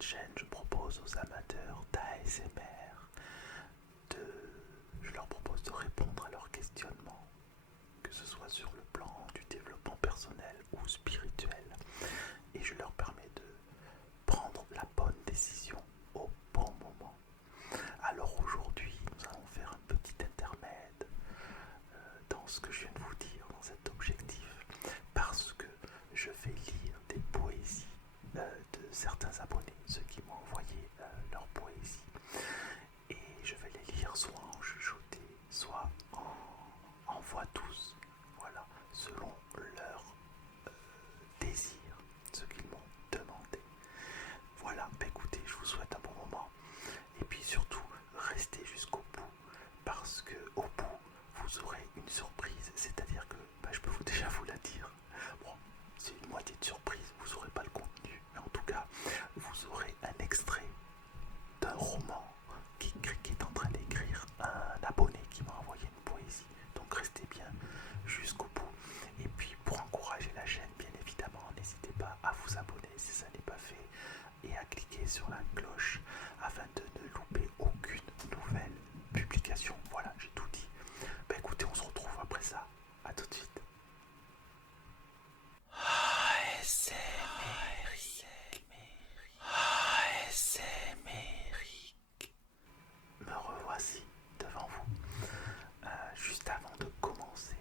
cette chaîne, je propose aux amateurs d'ASMR je leur propose de répondre à leurs questionnements, que ce soit sur le plan du développement personnel ou spirituel, et je leur permets de prendre la bonne décision au bon moment. Alors aujourd'hui, nous allons faire un petit intermède dans ce que je viens de vous dire, dans cet objectif, parce que je vais lire des poésies de certains abonnés, ceux qui m'ont envoyé leur poésie, et je vais les lire soit en chuchoté, soit en voix douce, voilà, selon leur désir, ce qu'ils m'ont demandé. Voilà, bah écoutez, je vous souhaite un bon moment, et puis surtout, restez jusqu'au bout, parce que au bout, vous aurez une surprise, c'est-à-dire que, je peux déjà vous la dire. Bon, c'est une moitié de surprise, vous n'aurez pas le contenu, mais en tout cas, vous aurez un extrait d'un roman qui est en train d'écrire un abonné qui m'a envoyé une poésie. Donc restez bien jusqu'au bout. Et puis pour encourager la chaîne, bien évidemment, n'hésitez pas à vous abonner si ça n'est pas fait et à cliquer sur la cloche afin de ne louper aucune nouvelle publication. Voilà, j'ai tout dit. Écoutez, on se retrouve après ça. À tout de suite. Me revoici devant vous. Juste avant de commencer,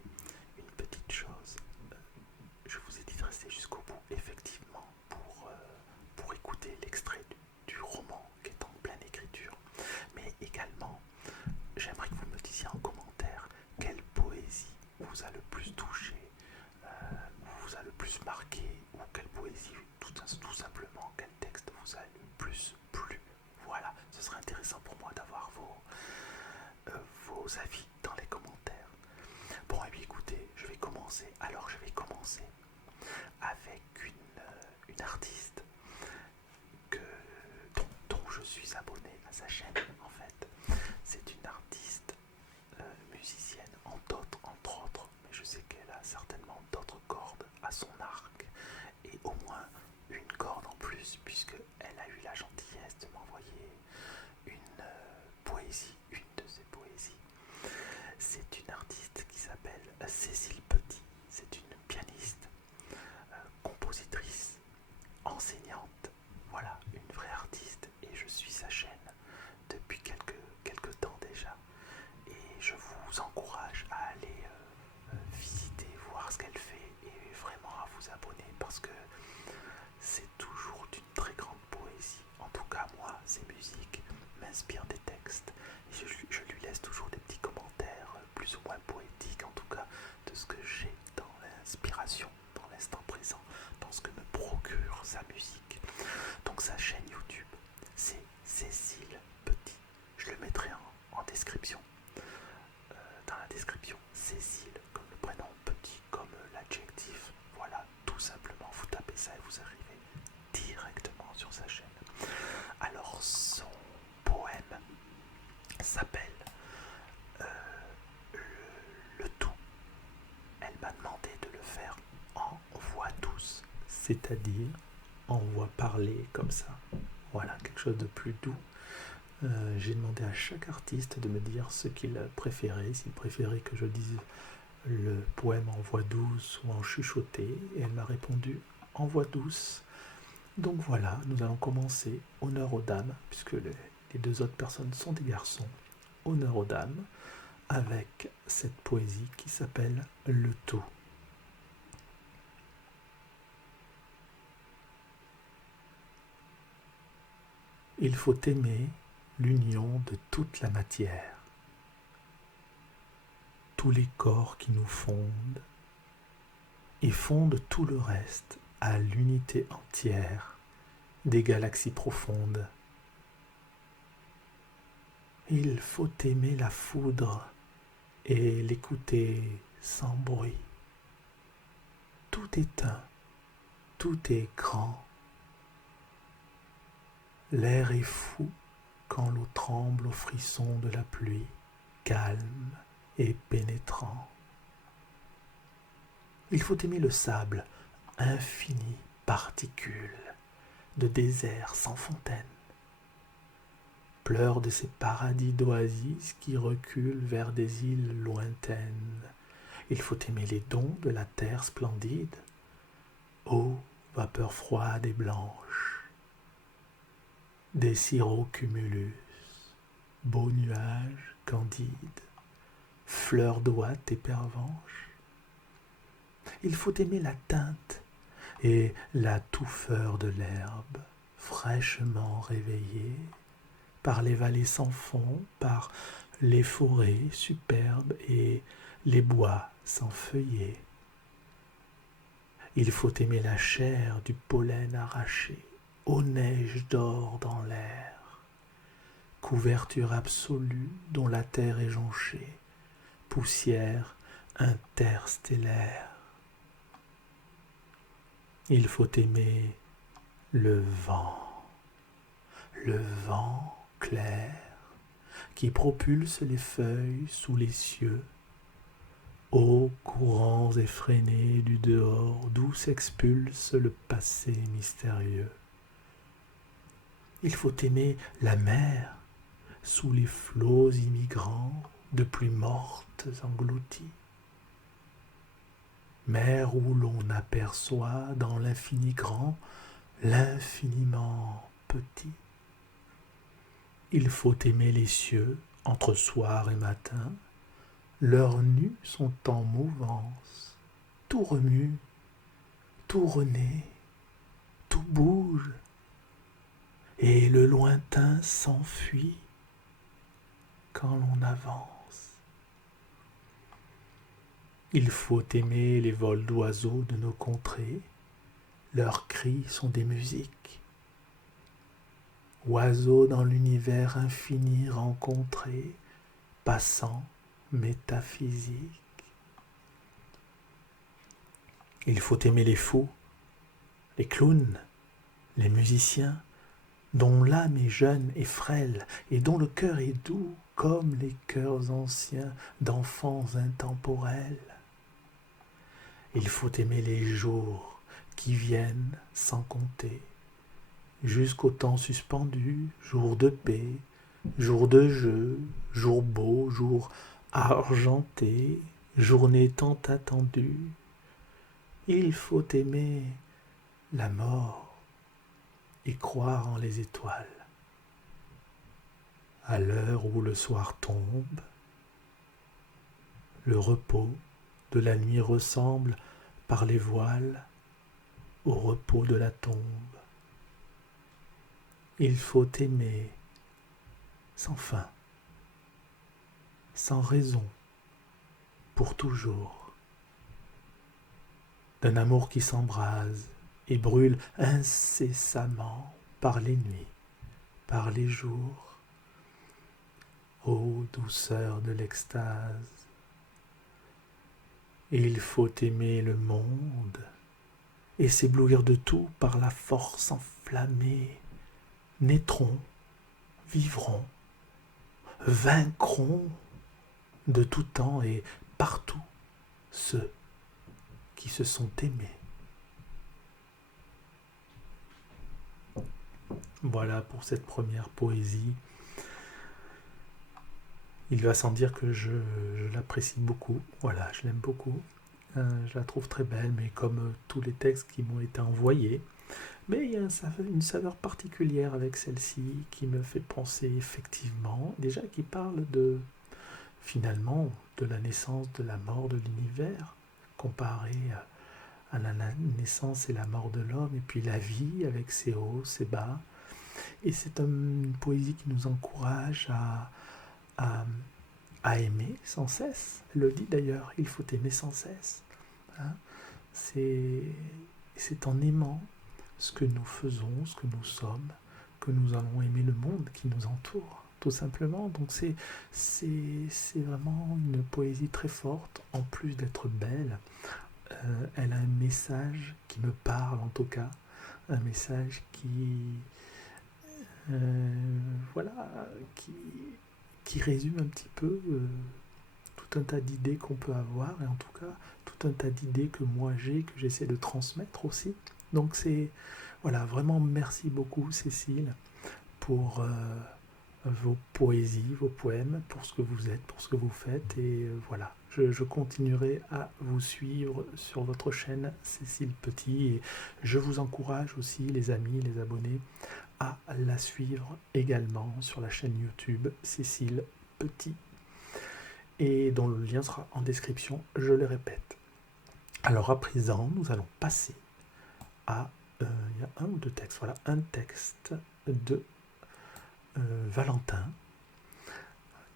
une petite chose. Je vous ai dit de rester jusqu'au bout, effectivement, pour écouter l'extrait du roman qui est en pleine écriture. Mais également, j'aimerais que vous me disiez en commentaire quelle poésie vous a le plus touché, vous a le plus marqué, ou quelle poésie, tout simplement, quel texte vous a le plus plu. Voilà, ce serait intéressant pour moi d'avoir vos avis dans les commentaires. Bon, et bien écoutez, je vais commencer. Alors, je vais commencer avec une artiste dont je suis abonné à sa chaîne, en fait. C'est une artiste musicienne, entre autres, mais je sais qu'elle a certainement d'autres cordes à son arc, et au moins une corde en plus, puisqu'elle a eu la gentillesse de m'envoyer une poésie, une de ses poésies. C'est une artiste qui s'appelle Cécile Petit. C'est une pianiste, compositrice, enseignante. Voilà, une vraie artiste, et je suis sa chaîne depuis quelques temps déjà. Et je vous encourage à aller visiter, voir ce qu'elle fait, et vraiment à vous abonner, parce que c'est toujours d'une très grande poésie. En tout cas, moi, ces musiques m'inspirent des textes, et je lui laisse toujours des petits commentaires plus ou moins poétiques, en tout cas, de ce que j'ai dans l'inspiration, dans l'instant présent, dans ce que me procure sa musique. Donc sa chaîne YouTube, c'est Cécile Petit. Je le mettrai en description. Dans la description, Cécile comme le prénom, Petit comme l'adjectif. Voilà, tout simplement, vous tapez ça et vous arrivez directement sur sa chaîne. Alors son poème s'appelle le tout. Elle m'a demandé de le faire en voix douce, c'est-à-dire en voix parlée comme ça. Voilà, quelque chose de plus doux. J'ai demandé à chaque artiste de me dire ce qu'il préférait, s'il préférait que je dise le poème en voix douce ou en chuchoté, et elle m'a répondu en voix douce. Donc voilà, nous allons commencer. Honneur aux dames, puisque les deux autres personnes sont des garçons. Honneur aux dames, avec cette poésie qui s'appelle Le tout. Il faut aimer l'union de toute la matière, tous les corps qui nous fondent, et fondent tout le reste à l'unité entière des galaxies profondes. Il faut aimer la foudre et l'écouter sans bruit. Tout est un, tout est grand. L'air est fou quand l'eau tremble au frisson de la pluie, calme et pénétrant. Il faut aimer le sable, infini particule, de déserts sans fontaine, pleure de ces paradis d'oasis qui reculent vers des îles lointaines. Il faut aimer les dons de la terre splendide, ô vapeur froide et blanche, des cirrocumulus, beaux nuages candides, fleurs d'ouate et pervenche. Il faut aimer la teinte et la touffeur de l'herbe, fraîchement réveillée par les vallées sans fond, par les forêts superbes et les bois sans feuillets. Il faut aimer la chair du pollen arraché, aux neiges d'or dans l'air, couverture absolue dont la terre est jonchée, poussière interstellaire. Il faut aimer le vent clair qui propulse les feuilles sous les cieux, ô courants effrénés du dehors d'où s'expulse le passé mystérieux. Il faut aimer la mer sous les flots immigrants de pluies mortes englouties, mer où l'on aperçoit dans l'infini grand l'infiniment petit. Il faut aimer les cieux entre soir et matin, leurs nues sont en mouvance, tout remue, tout renaît, tout bouge, et le lointain s'enfuit quand l'on avance. Il faut aimer les vols d'oiseaux de nos contrées, leurs cris sont des musiques. Oiseaux dans l'univers infini rencontrés, passants métaphysiques. Il faut aimer les fous, les clowns, les musiciens, dont l'âme est jeune et frêle, et dont le cœur est doux comme les cœurs anciens d'enfants intemporels. Il faut aimer les jours qui viennent sans compter, jusqu'au temps suspendu, jour de paix, jour de jeu, jour beau, jour argenté, journée tant attendue. Il faut aimer la mort et croire en les étoiles. À l'heure où le soir tombe, le repos de la nuit ressemble par les voiles au repos de la tombe. Il faut aimer sans fin, sans raison, pour toujours, d'un amour qui s'embrase et brûle incessamment par les nuits, par les jours. Ô douceur de l'extase, il faut aimer le monde et s'éblouir de tout par la force enflammée. Naîtront, vivront, vaincront de tout temps et partout ceux qui se sont aimés. Voilà pour cette première poésie. Il va sans dire que je l'apprécie beaucoup. Voilà, je l'aime beaucoup. Je la trouve très belle, mais comme tous les textes qui m'ont été envoyés. Mais il y a une saveur particulière avec celle-ci qui me fait penser effectivement, déjà qui parle finalement, de la naissance, de la mort de l'univers, comparé à la naissance et la mort de l'homme, et puis la vie avec ses hauts, ses bas. Et c'est une poésie qui nous encourage à aimer sans cesse. Elle le dit d'ailleurs, il faut aimer sans cesse. Hein. C'est en aimant ce que nous faisons, ce que nous sommes, que nous allons aimer le monde qui nous entoure, tout simplement. Donc c'est vraiment une poésie très forte, en plus d'être belle. Elle a un message qui me parle en tout cas, un message qui résume un petit peu tout un tas d'idées qu'on peut avoir, et en tout cas tout un tas d'idées que moi j'ai, que j'essaie de transmettre aussi, Donc c'est, voilà, vraiment merci beaucoup Cécile pour vos poésies, vos poèmes, pour ce que vous êtes, pour ce que vous faites. Et voilà, je continuerai à vous suivre sur votre chaîne Cécile Petit. Et je vous encourage aussi, les amis, les abonnés, à la suivre également sur la chaîne YouTube Cécile Petit. Et dont le lien sera en description, je le répète. Alors à présent, nous allons passer à... il y a un ou deux textes, voilà, un texte de Valentin,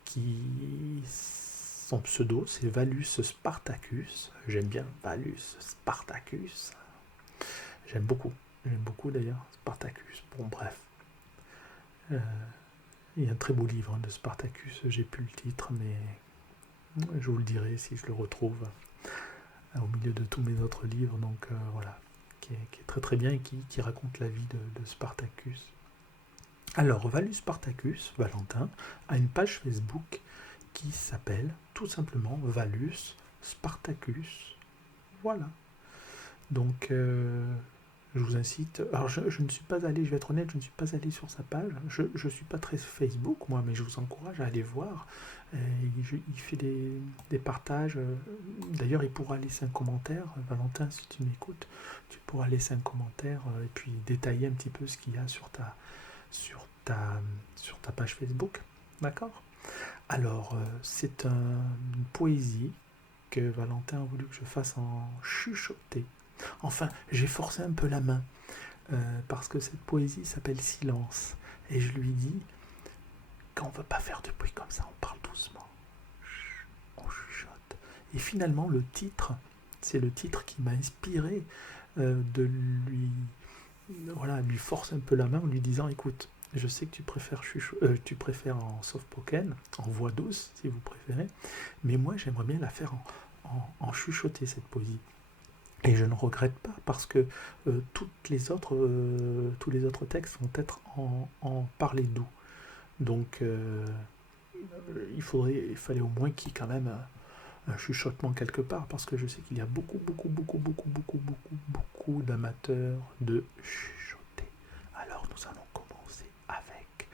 qui son pseudo c'est Valus Spartacus. J'aime bien Valus Spartacus. J'aime beaucoup d'ailleurs Spartacus. Bon bref, euh, il y a un très beau livre de Spartacus. J'ai plus le titre, mais je vous le dirai si je le retrouve au milieu de tous mes autres livres. Donc voilà, qui est très très bien et qui raconte la vie de Spartacus. Alors, Valus Spartacus, Valentin, a une page Facebook qui s'appelle tout simplement Valus Spartacus. Voilà. Donc, je vous incite. Alors, je ne suis pas allé, je vais être honnête, je ne suis pas allé sur sa page. Je ne suis pas très Facebook, moi, mais je vous encourage à aller voir. Il fait des partages. D'ailleurs, il pourra laisser un commentaire. Valentin, si tu m'écoutes, tu pourras laisser un commentaire et puis détailler un petit peu ce qu'il y a sur ta page Facebook. D'accord ? Alors, c'est une poésie que Valentin a voulu que je fasse en chuchoté. Enfin, j'ai forcé un peu la main, parce que cette poésie s'appelle Silence. Et je lui dis, quand on ne veut pas faire de bruit comme ça, on parle doucement. On chuchote. Et finalement, le titre, c'est le titre qui m'a inspiré de lui forcer un peu la main en lui disant, écoute, je sais que tu préfères en soft spoken, en voix douce si vous préférez, mais moi j'aimerais bien la faire en chuchoté cette poésie. Et je ne regrette pas parce que tous les autres textes vont être en parler doux. Donc il fallait au moins qu'il y ait quand même un chuchotement quelque part, parce que je sais qu'il y a beaucoup d'amateurs de chuchoter. Alors nous allons commencer avec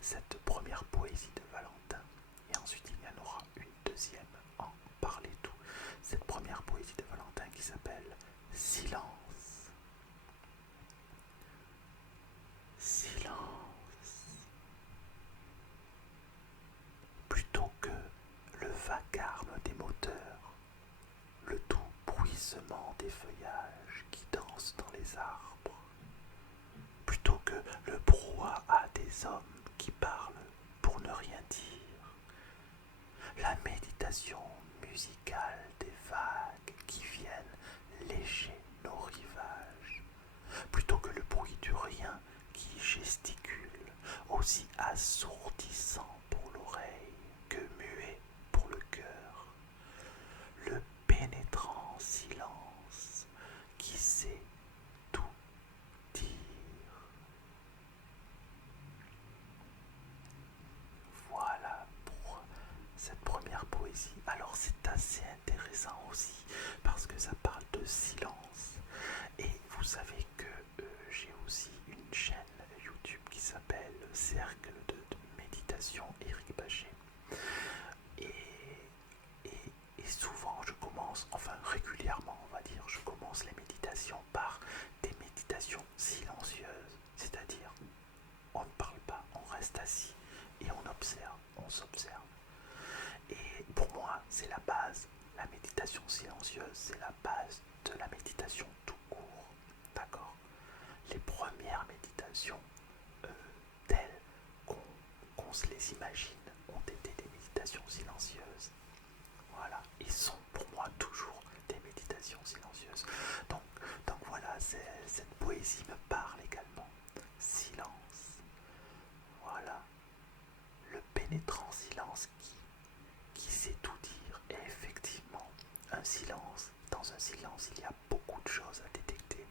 cette première poésie de Valentin, et ensuite il y en aura une deuxième en parler tout. Cette première poésie de Valentin qui s'appelle Silence. Silence. Plutôt que le vacarme des moteurs, le doux bruissement des feuillages qui dansent dans les arbres, plutôt que le brouhaha des hommes qui parlent pour ne rien dire, la méditation musicale des vagues qui viennent lécher nos rivages, plutôt que le bruit du rien qui gesticule, aussi assourdissant pour l'oreille que muet pour le cœur, le pénétrant silence qui sait tout dire. Voilà pour cette première poésie. Alors c'est assez intéressant aussi parce que ça parle de silence. Et vous savez que j'ai aussi une chaîne YouTube qui s'appelle Cercle de méditation Éric Bachet. Et, et souvent je commence, enfin régulièrement on va dire, je commence les méditations par des méditations silencieuses. C'est-à-dire, on ne parle pas, on reste assis et on observe, on s'observe. Et pour moi, c'est la base. La méditation silencieuse, c'est la base de la méditation tout court. D'accord ? Les premières méditations telles qu'on se les imagine ont été des méditations silencieuses. Voilà, et sont pour moi toujours des méditations silencieuses. Donc voilà, cette poésie me parle également. Silence. Voilà, le pénétrant silence qui sait tout dire. Et effectivement, un silence, dans un silence, il y a beaucoup de choses à détecter,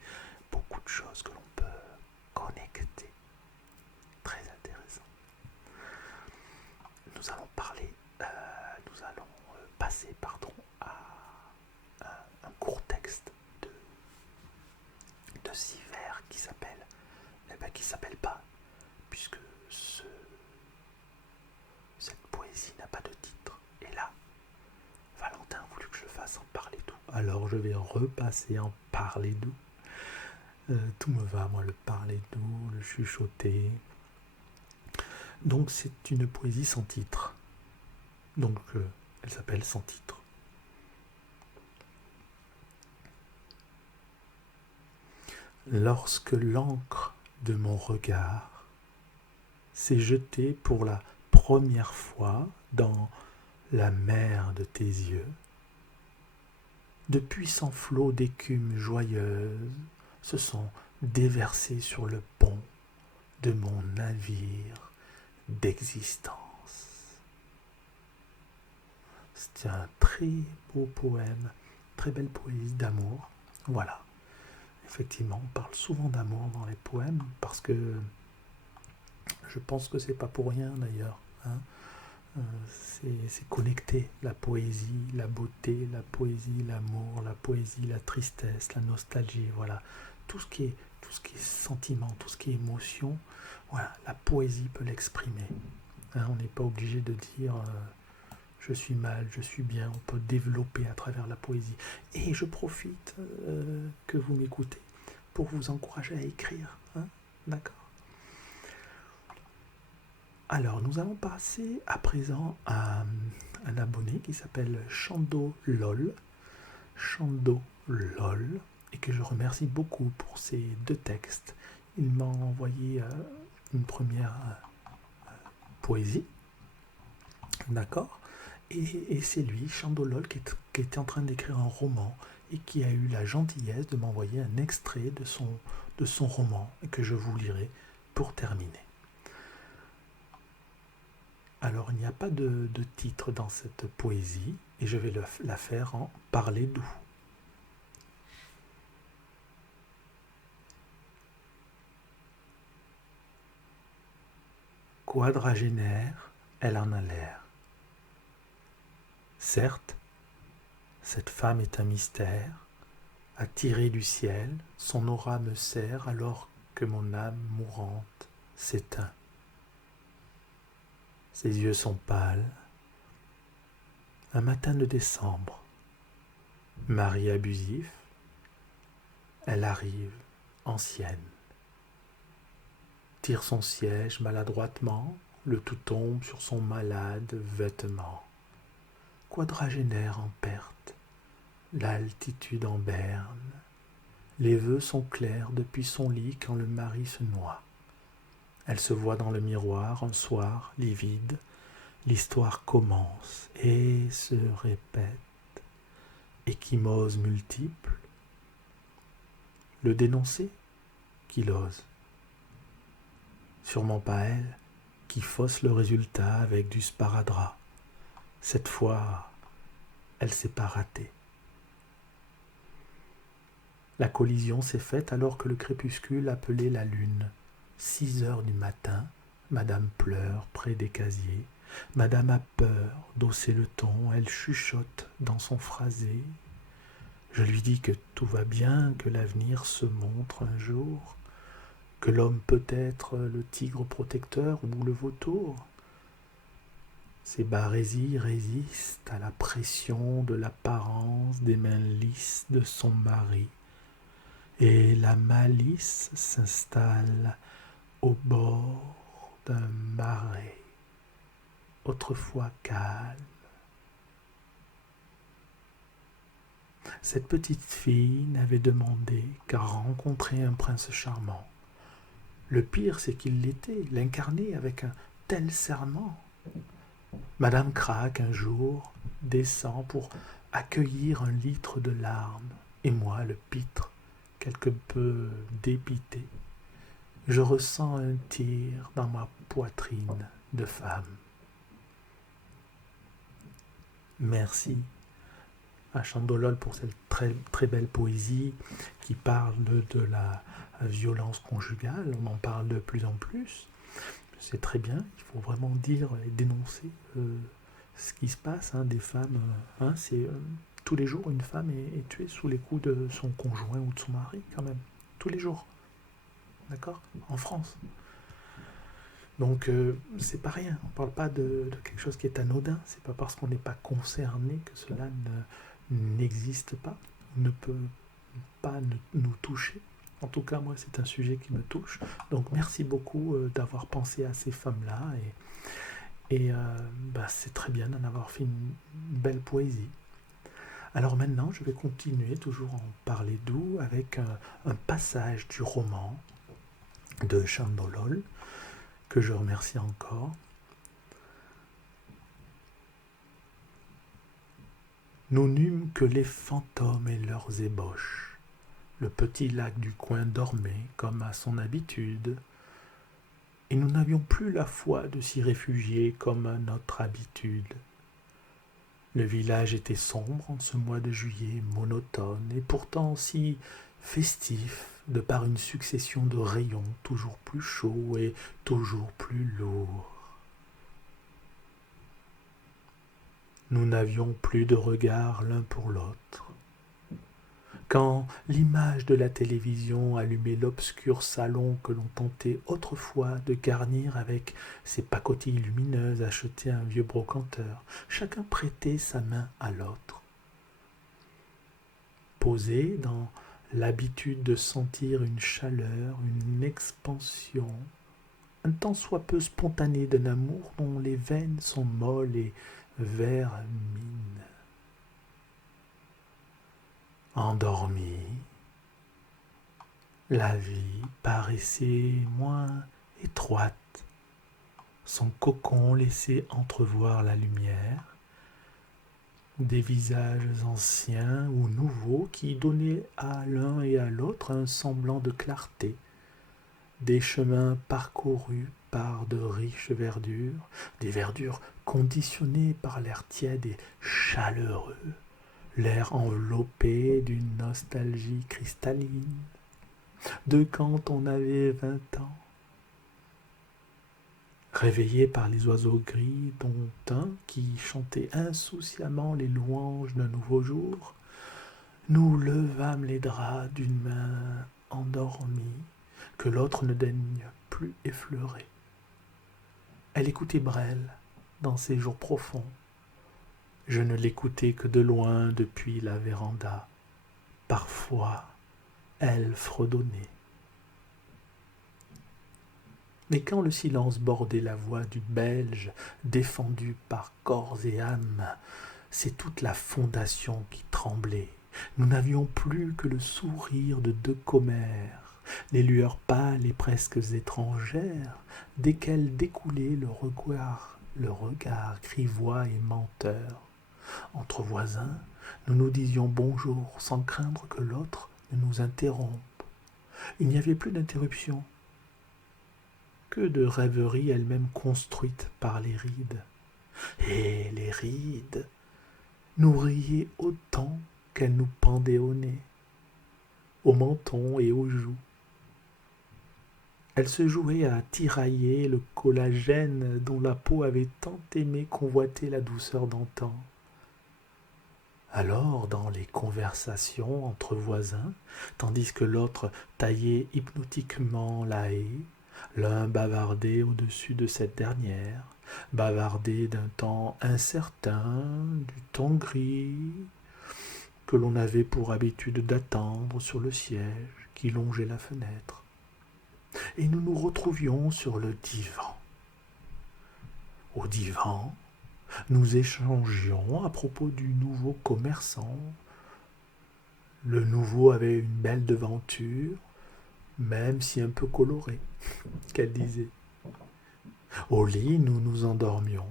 beaucoup de choses que l'on peut connecter. Très intéressant. Nous allons passer à un court texte de de six vers qui s'appelle pas, puisque cette poésie n'a pas de titre. Et là, Valentin a voulu que je fasse en parler doux. Alors je vais repasser en parler doux. Tout me va, moi, le parler doux, le chuchoter. Donc c'est une poésie sans titre. Donc elle s'appelle Sans titre. Lorsque l'encre de mon regard s'est jetée pour la première fois dans la mer de tes yeux, de puissants flots d'écume joyeuse se sont déversés sur le pont de mon navire d'existence. C'est un très beau poème, très belle poésie d'amour. Voilà. Effectivement, on parle souvent d'amour dans les poèmes parce que je pense que c'est pas pour rien d'ailleurs. C'est connecté, la poésie, la beauté, la poésie, l'amour, la poésie, la tristesse, la nostalgie, voilà. Tout ce qui est sentiment, tout ce qui est émotion, voilà, la poésie peut l'exprimer. On n'est pas obligé de dire je suis mal, je suis bien, on peut développer à travers la poésie. Et je profite que vous m'écoutez pour vous encourager à écrire. D'accord ? Alors, nous allons passer à présent à un abonné qui s'appelle Chandolol, et que je remercie beaucoup pour ces 2 textes. Il m'a envoyé une première poésie, d'accord ? Et c'est lui, Chandolol, qui était en train d'écrire un roman et qui a eu la gentillesse de m'envoyer un extrait de son roman et que je vous lirai pour terminer. Alors, il n'y a pas de titre dans cette poésie et je vais la faire en parler doux. Quadragénaire, elle en a l'air. Certes, cette femme est un mystère, attirée du ciel, son aura me serre alors que mon âme mourante s'éteint. Ses yeux sont pâles. Un matin de décembre, mari abusif, elle arrive, ancienne, tire son siège maladroitement, le tout tombe sur son malade vêtement. Quadragénaire en perte, l'altitude en berne, les vœux sont clairs depuis son lit quand le mari se noie. Elle se voit dans le miroir un soir livide, l'histoire commence et se répète. Échymoses multiples, le dénoncer, qui l'ose. Sûrement pas elle, qui fausse le résultat avec du sparadrap. Cette fois, elle s'est pas ratée. La collision s'est faite alors que le crépuscule appelait la lune. 6 heures du matin, madame pleure près des casiers. Madame a peur d'hausser le ton, elle chuchote dans son phrasé. Je lui dis que tout va bien, que l'avenir se montre un jour, que l'homme peut être le tigre protecteur ou le vautour. Ses barésies résistent à la pression de l'apparence des mains lisses de son mari, et la malice s'installe au bord d'un marais, autrefois calme. Cette petite fille n'avait demandé qu'à rencontrer un prince charmant. Le pire, c'est qu'il l'était, l'incarnait avec un tel serment. Madame Craque, un jour, descend pour accueillir un litre de larmes, et moi, le pitre, quelque peu dépité, je ressens un tir dans ma poitrine de femme. Merci à Chandolol pour cette très, très belle poésie qui parle de la violence conjugale. On en parle de plus en plus. C'est très bien, il faut vraiment dire et dénoncer ce qui se passe. Des femmes, c'est tous les jours une femme est tuée sous les coups de son conjoint ou de son mari quand même. tous les jours, d'accord, en France. Donc c'est pas rien, on parle pas de quelque chose qui est anodin, c'est pas parce qu'on n'est pas concerné que cela n'existe pas, ne peut pas nous toucher. En tout cas, moi, c'est un sujet qui me touche. Donc merci beaucoup d'avoir pensé à ces femmes-là et c'est très bien d'en avoir fait une belle poésie. Alors maintenant, je vais continuer, toujours en parler doux, avec un passage du roman de Chandolol, que je remercie encore. Nous n'eûmes que les fantômes et leurs ébauches. Le petit lac du coin dormait comme à son habitude, et nous n'avions plus la foi de s'y réfugier comme à notre habitude. Le village était sombre en ce mois de juillet monotone, et pourtant si festif, de par une succession de rayons toujours plus chauds et toujours plus lourds. Nous n'avions plus de regard l'un pour l'autre. Quand l'image de la télévision allumait l'obscur salon que l'on tentait autrefois de garnir avec ses pacotilles lumineuses achetées à un vieux brocanteur, chacun prêtait sa main à l'autre. Posé dans l'habitude de sentir une chaleur, une expansion, un tant soit peu spontané d'un amour dont les veines sont molles et vermines. Endormi, la vie paraissait moins étroite, son cocon laissait entrevoir la lumière, des visages anciens ou nouveaux qui donnaient à l'un et à l'autre un semblant de clarté, des chemins parcourus par de riches verdures, des verdures conditionnées par l'air tiède et chaleureux, l'air enveloppé d'une nostalgie cristalline, de quand on avait 20 ans. Réveillés par les oiseaux gris, dont un qui chantait insouciamment les louanges d'un nouveau jour, nous levâmes les draps d'une main endormie que l'autre ne daigne plus effleurer. Elle écoutait Brel dans ses jours profonds. Je ne l'écoutais que de loin depuis la véranda. Parfois, elle fredonnait. Mais quand le silence bordait la voix du Belge, défendu par corps et âme, c'est toute la fondation qui tremblait. Nous n'avions plus que le sourire de deux commères, les lueurs pâles et presque étrangères, desquelles découlait le regard grivois et menteur. Entre voisins, nous nous disions bonjour sans craindre que l'autre ne nous interrompe. Il n'y avait plus d'interruption. Que de rêveries elles-mêmes construites par les rides. Et les rides nous riaient autant qu'elles nous pendaient au nez, au menton et aux joues. Elles se jouaient à tirailler le collagène dont la peau avait tant aimé convoiter la douceur d'antan. Alors, dans les conversations entre voisins, tandis que l'autre taillait hypnotiquement la haie, l'un bavardait au-dessus de cette dernière, bavardait d'un temps incertain, du temps gris, que l'on avait pour habitude d'attendre sur le siège qui longeait la fenêtre. Et nous nous retrouvions sur le divan. Au divan, nous échangions à propos du nouveau commerçant. Le nouveau avait une belle devanture, même si un peu colorée, qu'elle disait. Au lit, nous nous endormions,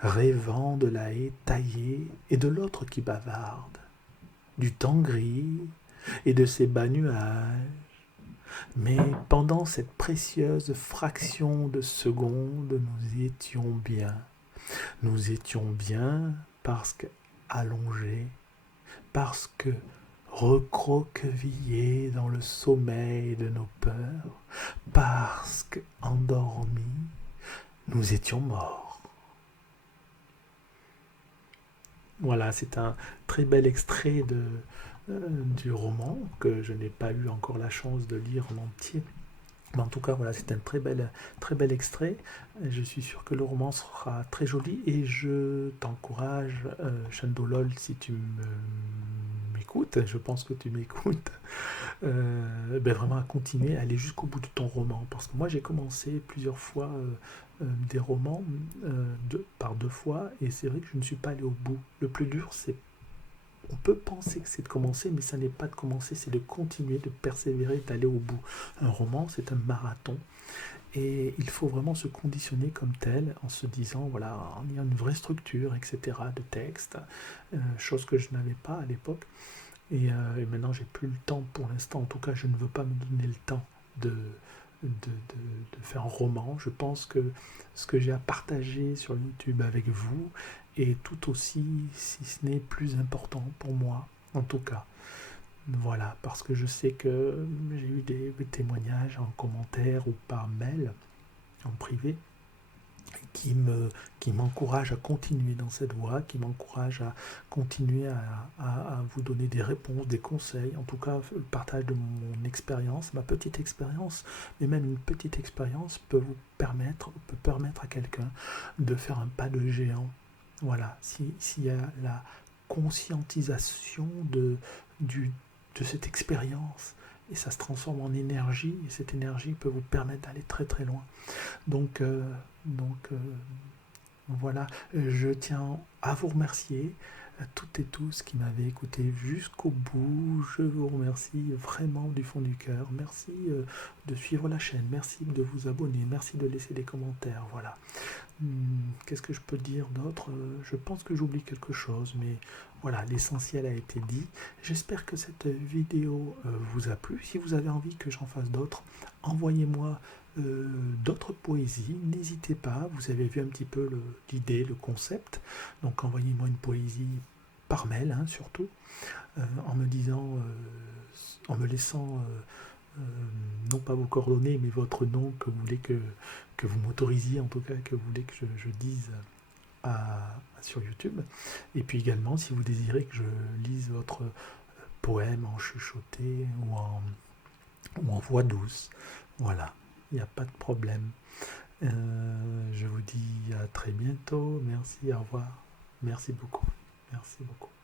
rêvant de la haie taillée et de l'autre qui bavarde, du temps gris et de ses bas nuages. Mais pendant cette précieuse fraction de seconde, nous étions bien. Nous étions bien parce que allongés, parce que recroquevillés dans le sommeil de nos peurs, parce que endormis, nous étions morts. Voilà, c'est un très bel extrait du roman, que je n'ai pas eu encore la chance de lire en entier. Mais en tout cas, voilà, c'est un très bel extrait. Je suis sûr que le roman sera très joli et je t'encourage, Shandolol, si tu m'écoutes, je pense que tu m'écoutes, vraiment à continuer, à aller jusqu'au bout de ton roman. Parce que moi, j'ai commencé plusieurs fois des romans par deux fois et c'est vrai que je ne suis pas allé au bout. Le plus dur, c'est on peut penser que c'est de commencer, mais ça n'est pas de commencer, c'est de continuer, de persévérer, d'aller au bout. Un roman, c'est un marathon. Et il faut vraiment se conditionner comme tel en se disant, voilà, il y a une vraie structure, etc., de texte, chose que je n'avais pas à l'époque. Et maintenant, j'ai plus le temps pour l'instant. En tout cas, je ne veux pas me donner le temps de faire un roman. Je pense que ce que j'ai à partager sur YouTube avec vous est tout aussi, si ce n'est plus important pour moi, en tout cas. Voilà, parce que je sais que j'ai eu des témoignages en commentaire ou par mail, en privé, qui me qui m'encourage à continuer dans cette voie, qui m'encourage à continuer à vous donner des réponses, des conseils, en tout cas le partage de mon expérience, ma petite expérience, mais même une petite expérience peut permettre à quelqu'un de faire un pas de géant. Voilà, s'il y a la conscientisation du, de cette expérience, et ça se transforme en énergie, et cette énergie peut vous permettre d'aller très très loin. Donc, euh, donc, voilà, je tiens à vous remercier, toutes et tous qui m'avaient écouté jusqu'au bout. Je vous remercie vraiment du fond du cœur. Merci de suivre la chaîne, merci de vous abonner, merci de laisser des commentaires. Voilà. Qu'est-ce que je peux dire d'autre? Je pense que j'oublie quelque chose, mais voilà, l'essentiel a été dit. J'espère que cette vidéo vous a plu. Si vous avez envie que j'en fasse d'autres, envoyez-moi d'autres poésies. N'hésitez pas, vous avez vu un petit peu l'idée, le concept. Donc envoyez-moi une poésie par mail, hein, surtout, en me disant, en me laissant non pas vos coordonnées, mais votre nom que vous voulez que vous m'autorisiez, en tout cas, que vous voulez que je dise sur YouTube. Et puis également, si vous désirez que je lise votre poème en chuchoté ou en voix douce. Voilà, il n'y a pas de problème. Je vous dis à très bientôt. Merci, au revoir. Merci beaucoup. Merci beaucoup.